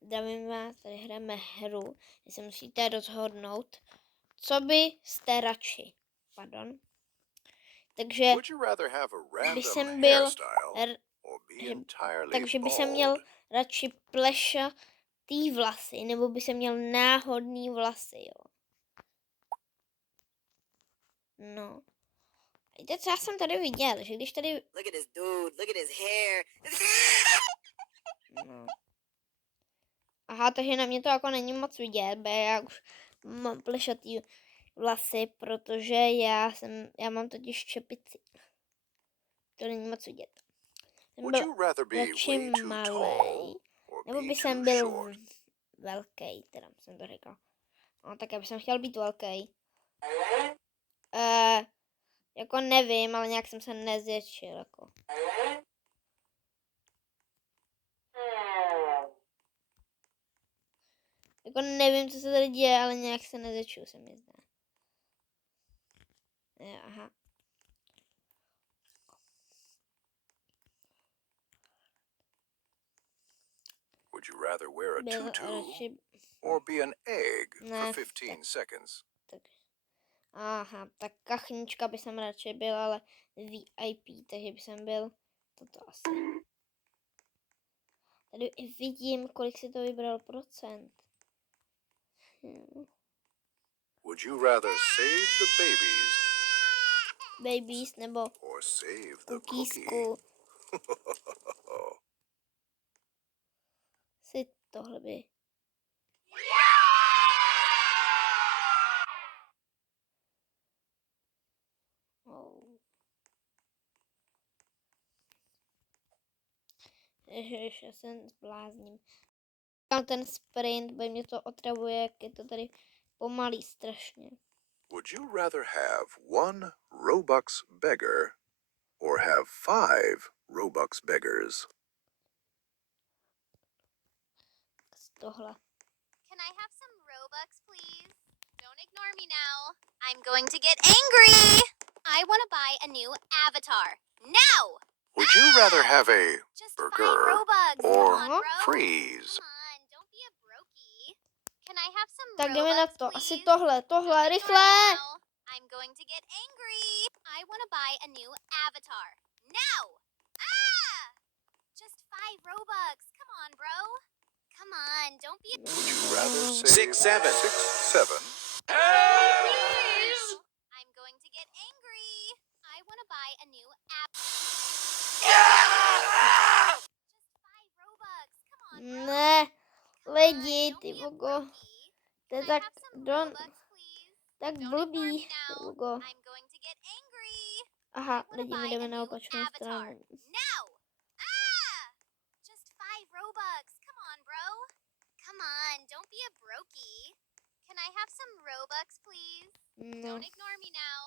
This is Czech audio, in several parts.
Zdravím vás, tady hrajeme hru, kde se musíte rozhodnout, co byste radši. Pardon. Takže by jsem byl, takže by jsem měl radši plešatý vlasy, nebo by jsem měl náhodný vlasy, jo. No. Víte, co já jsem tady viděl, že když tady... Look at this dude, look at his hair. No. Aha, takže na mě to jako není moc vidět, bo já už mám plešatý vlasy, protože já mám totiž čepici. To není moc vidět. Jsem byl radši malej, nebo by jsem byl velký, teda jsem to říkal. No tak já bych chtěl být velký. Jako nevím, ale nějak jsem se nezvětšil, jako. Jako nevím, co se tady děje, ale nějak se nezvětšil, se mi zdá. Aha. Would you rather wear a tutu or be an egg for 15 seconds? Aha, tak kachnička by jsem radši byl, ale VIP, takže by jsem byl toto asi. Tady vidím, kolik si to vybral procent. Would you rather save the babies nebo or save the cookiesku? Si tohle by. Ježiš, já se zblázním. Tam ten sprint, bo mě to otravuje, jak je to tady pomalý strašně. Would you rather have 1 Robux beggar or have 5 Robux beggars? Tohle. Can I have some Robux, please? Don't ignore me now. I'm going to get angry. I want to buy a new avatar. Now! Would you rather have a Just burger 5 Robux. or Come on, bro. freeze? Come on, don't be a brokey. Can I have some Tak jdeme na Robux, to. please? Asi tohle, Don't ignore me rychle! now. I'm going to get angry. I want to buy a new avatar. Now! Ah! Just 5 Robux. Come on, bro. Come on, don't be a... Would you rather save 6, 7. 6, 7? Please! I'm going to get angry. I want to buy a new app. Just 5 Robux. Come on, bro. Ne, Come lidi, on, ty don't be a vogo. brokey. To je Can I tak, have some Robux, please? tak Don't ignore blbý, me ty now. vogo. I'm going to get angry. Aha, I wanna lidi, my buy jdeme a na new opačnou avatar. stranu. Now! Ah! Just 5 Robux. Come on, bro. Come on, don't be a brokey. Can I have some Robux, please? No. Don't ignore me now.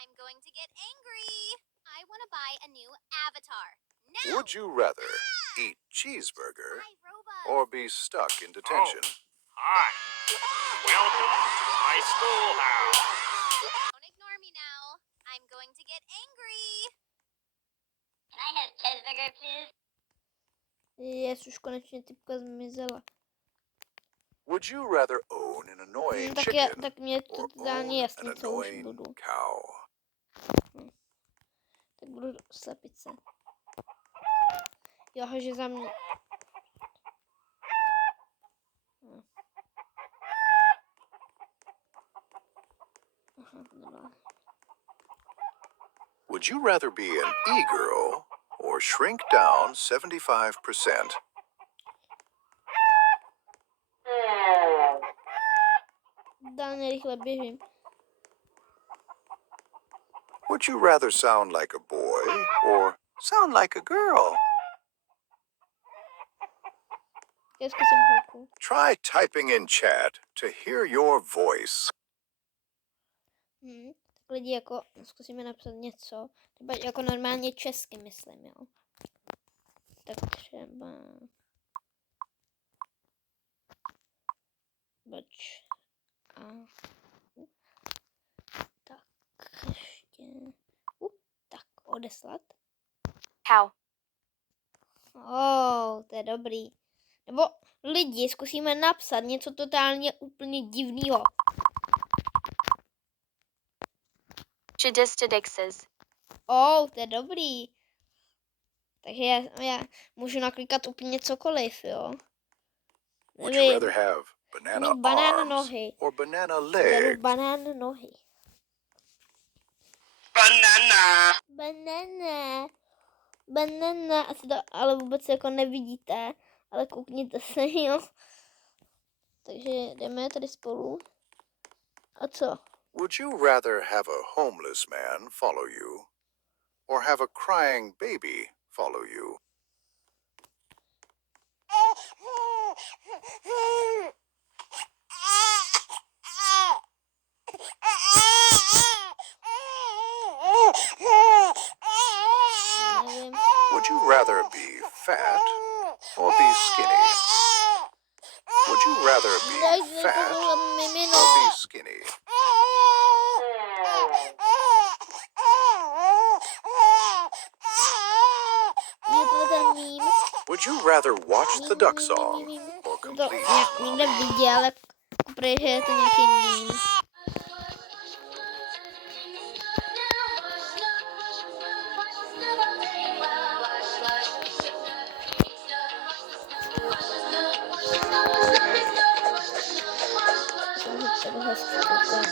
I'm going to get angry. I want to buy a new avatar. Now! Would you rather Ah! eat cheeseburger 5 Robux. or be stuck in detention? Hi. Welcome to my schoolhouse. Don't ignore me now. I'm going to get angry. Can I have cheeseburger, please? Yes, už konečně typka zmizela. Would you rather own an annoying Tak, chicken tak mě to or totálně own an jasný, co už annoying budu. cow? Tak budu slepice. Jo, že za mě. Aha, dobrá. Would you rather be an e-girl or shrink down 75%? Dálně rychle běžím. Would you rather sound like a boy or sound like a girl? Já zkusím holku. Try typing in chat to hear your voice. Tak lidi, jako zkusíme napsat něco. Třeba jako normálně česky, myslím, jo. Tak třeba... Bač. A... Tak ještě... tak odeslat. How? To je dobrý. Nebo Lidi, zkusíme napsat něco totálně úplně divného. Shadistadixes. To je dobrý. Takže já můžu naklikat úplně cokoliv, jo. Would you rather have banana Mít banán arms nohy. or banana Beru legs? banán nohy. Banana. Banana. Asi to ale vůbec jako nevidíte. Ale koukněte se, jo. Takže jdeme tady spolu. A co? Would you rather have a homeless man follow you or have a crying baby follow you? Nevím. Would you rather be fat or be skinny? Would you rather be fat or be skinny? Je to ten mím. Would you rather watch the duck song or To complete nějak někde viděl, ale protože je to nějaký mím. To je hezky koukat.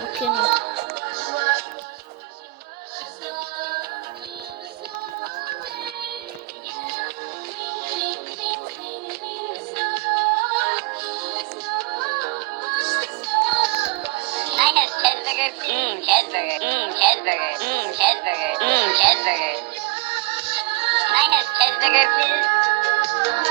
Taky no. I have cheeseburger, please. Cheeseburger, cheeseburger, cheeseburger, cheeseburger. Can I have cheeseburger, please?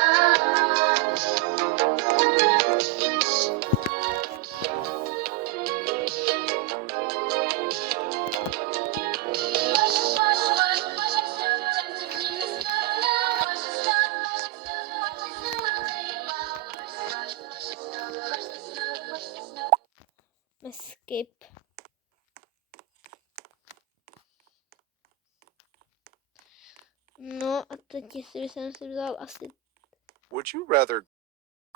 Skip. No a teď jestli jsem si vzal asi Would you rather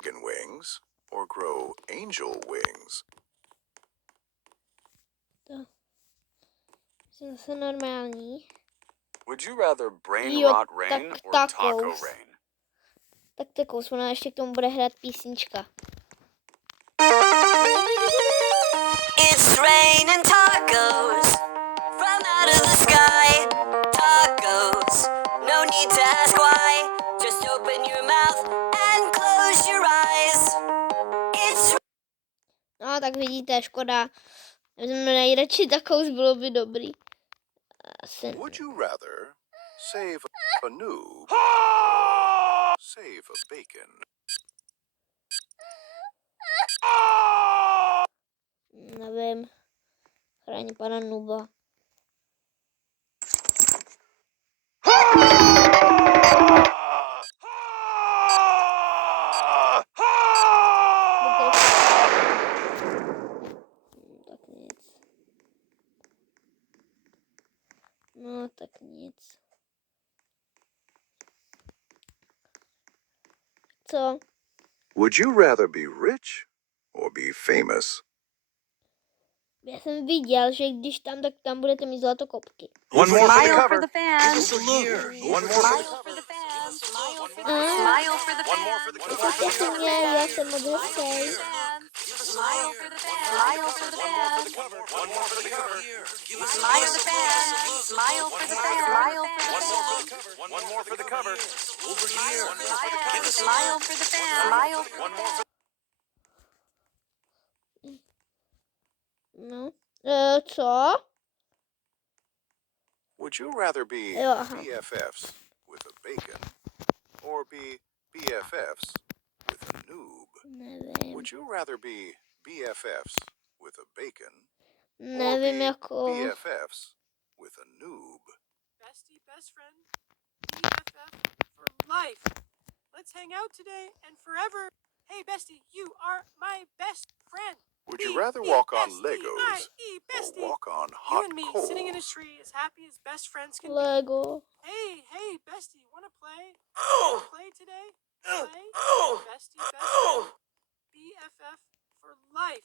chicken wings or grow angel wings? to. Jsem zase normální. Would you rather brain Jo, rot rain tak or taco tacos. rain? Tak takovou, ona ještě k tomu bude hrát písnička. It's raining tacos from out of the sky. Tacos, no need to ask why. Just open your mouth and close your eyes. It's No tak vidíte, škoda. Já jsem nejradši takovou, bylo by dobrý. Asi Would you rather save a noob, save a bacon? nevím. Chrání pana Nuba. Tak nic. No tak nic. Co? Would you rather be rich or be famous? Já jsem viděl, že když tam, tak tam budete mít zlatokopky. One more for the Smile cover. for the fans. Salute. One more for the Smile for the fans. Smile for the Ah. Smile for the One more for fans. the cover. Já jsem měl, já jsem moc hezký. Smile for the fans. Smile for the fans. One more for the cover. Smile for the fans. Smile for the fans. Smile for the fans. One more for the cover. Over here. Smile for the fans. Smile for One more for No. Co? Would you rather be Jo, aha. BFFs with a bacon or be BFFs with a noob? Nevím. Would you rather be BFFs with a bacon or Nevím be jako... BFFs with a noob? Bestie, best friend, BFF for life. Let's hang out today and forever. Hey, bestie, you are my best friend. Would you rather walk on Legos B-S-T-I-E, or bestie. walk on You hot and me coals? sitting in a tree as happy as best friends can be. Lego. Hey, bestie, wanna play? Wanna play today? Play? Bestie, best friend. BFF for life.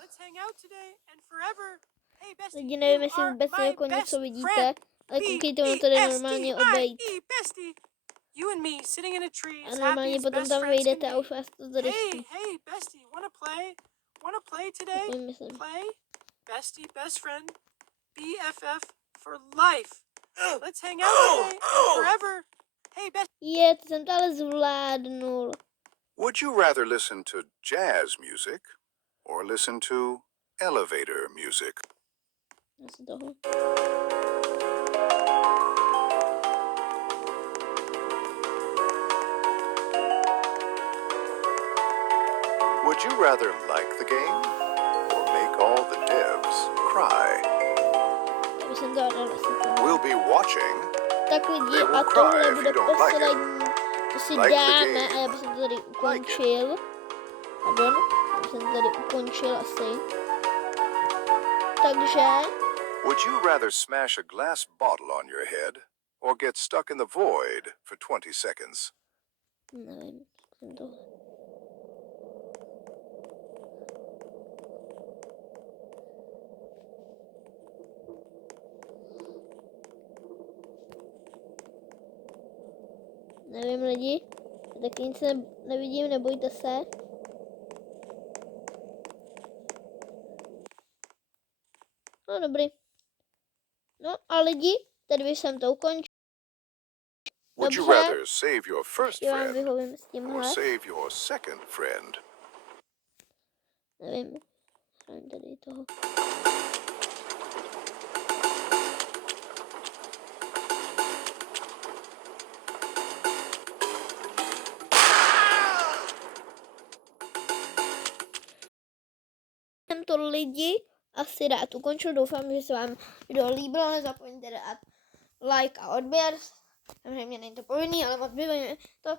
Let's hang out today and forever. Hey, bestie, Lidi, nevím, you jestli are vůbec my jako best něco vidíte, friend. ale koukejte, ono to jde normálně obejít. B-E-S-T-I-E, bestie. You and me sitting in a tree A as happy normálně as potom best tam friends can vejdete a be. už vás to zadrží. Hey, bestie, wanna play? Wanna play today? Takový myslím. Play? Bestie, best friend. BFF for life. Let's hang out today and forever. Hey, bestie. To jsem to ale zvládnul. Would you rather listen to jazz music or listen to elevator music? Asi toho. Would you rather like the game or make all the devs cry? Já bych jsem to dal asi toho. We'll be watching. Tak lidi, They will a cry tohle if bude you don't like it. poslední, co si Like the dáme, game. a já bych to tady ukončil. Pardon, já bych to tady ukončil asi. Takže, Would you rather smash a glass bottle on your head or get stuck in the void for 20 seconds? nevím, jsem to... Nevím lidi, taky nic nevidím, nebojte se. No dobrý. No a lidi, tady bych jsem to ukončil. Would you Dobře, rather save your first já vám friend vyhovím s or tímhle. save your second friend? Nevím, hrajím tady toho. Jsem to lidi asi rád ukončil, doufám, že se vám video líbilo, nezapomeňte dát like a odběr, samozřejmě není to povinný, ale moc by to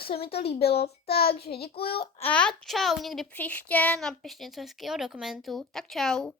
se mi to líbilo, takže děkuju a čau, někdy příště napište něco hezkého do komentu, tak čau.